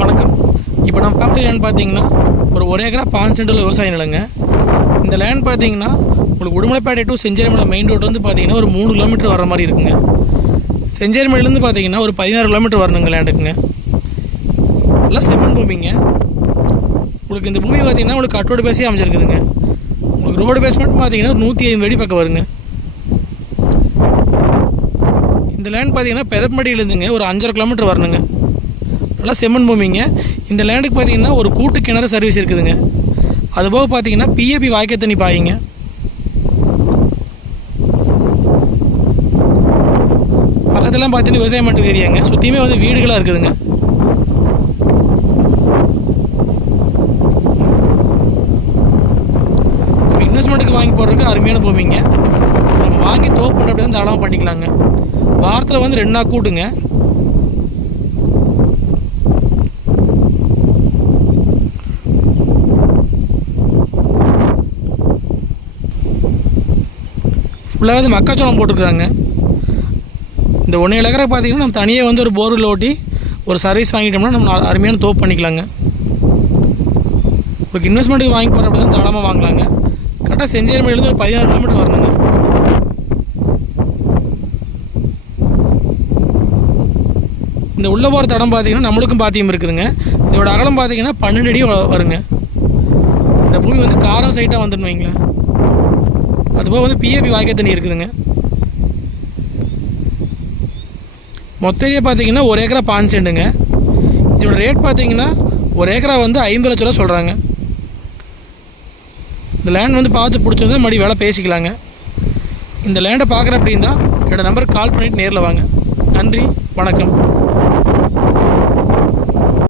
வணக்கம். இப்போ நம்ம பார்க்குற லேண்ட் பார்த்தீங்கன்னா ஒரு ஒரு ஏக்கரா பாஞ்சு சென்டில் விவசாய நிலங்க. இந்த லேண்ட் பார்த்தீங்கன்னா உங்களுக்கு Udumalaipettai to Chencherimalai main road வந்து பார்த்தீங்கன்னா ஒரு மூணு கிலோமீட்டர் வர மாதிரி இருக்குங்க. செஞ்சேரிமலையிலேருந்து பார்த்தீங்கன்னா ஒரு பதினாறு கிலோமீட்டர் வரணுங்க லேண்டுக்குங்க நல்லா செம்மன் பூமிங்க. உங்களுக்கு இந்த பூமி பார்த்தீங்கன்னா உங்களுக்கு அட்டோடு பேஸே அமைஞ்சிருக்குதுங்க. உங்களுக்கு ரோடு பேஸ் மட்டும் பார்த்தீங்கன்னா ஒரு நூற்றி ஐம்பது அடி பக்கம் வருங்க. இந்த லேண்ட் பார்த்தீங்கன்னா பெதப்பமடியிலேருந்துங்க ஒரு அஞ்சரை கிலோமீட்டர் வரணுங்க. நல்லா செம்மண் பூமிங்க. இந்த லேண்டுக்கு பார்த்தீங்கன்னா ஒரு கூட்டு கிணறு சர்வீஸ் இருக்குதுங்க. அதுபோக பார்த்தீங்கன்னா பிஏபி வாய்க்க தண்ணி பாயிங்க. பக்கத்துலாம் பார்த்தீங்கன்னா விவசாயம் பண்ணுற ஏரியாங்க சுற்றியுமே வந்து வீடுகளாக இருக்குதுங்க. இன்வெஸ்ட்மெண்ட்டுக்கு வாங்கி போடுறதுக்கு அருமையான பூமிங்க. நம்ம வாங்கி தோப்பு பண்ண வந்து தாராளமாக பண்ணிக்கலாங்க. வாரத்தில் வந்து ரெண்டு நாள் கூட்டுங்க. ஃபுல்லாக வந்து மக்காச்சோளம் போட்டுருக்குறாங்க. இந்த ஒன்றே ஏக்கரை பார்த்தீங்கன்னா நம்ம தனியாக வந்து ஒரு போரில் ஓட்டி ஒரு சர்வீஸ் வாங்கிட்டோம்னா நம்ம அருமையான தோப்பு பண்ணிக்கலாங்க. உங்களுக்கு இன்வெஸ்ட்மெண்ட்டுக்கு வாங்கி போகிற அப்படி தான் தாராளமாக வாங்கலாங்க. கரெக்டாக செஞ்சேரிமலையிலேருந்து ஒரு பதினாறு கிலோமீட்டர் வரணுங்க. இந்த உள்ள போகிற தடம் பார்த்தீங்கன்னா நம்மளுக்கும் பாத்தியம் இருக்குதுங்க. இதோட அகலம் பார்த்தீங்கன்னா பன்னெண்டு அடி வருங்க. இந்த பூமி வந்து காரம் சைட்டாக வந்துடணும் வைங்களேன். அதுபோக வந்து பிஏபி வாய்க்க தண்ணி இருக்குதுங்க. மொத்த ஏரியா பார்த்தீங்கன்னா ஒரு ஏக்கரா பாஞ்சு செண்டுங்க. இதோட ரேட் பார்த்தீங்கன்னா ஒரு ஏக்கரா வந்து ஐம்பது லட்ச ரூபா சொல்கிறாங்க இந்த லேண்ட் வந்து பார்த்து பிடிச்சது மறுபடியும் வேலை பேசிக்கலாங்க. இந்த லேண்டை பார்க்குற அப்படின்னா என்னோடய நம்பருக்கு கால் பண்ணிவிட்டு நேரில் வாங்க. நன்றி வணக்கம்.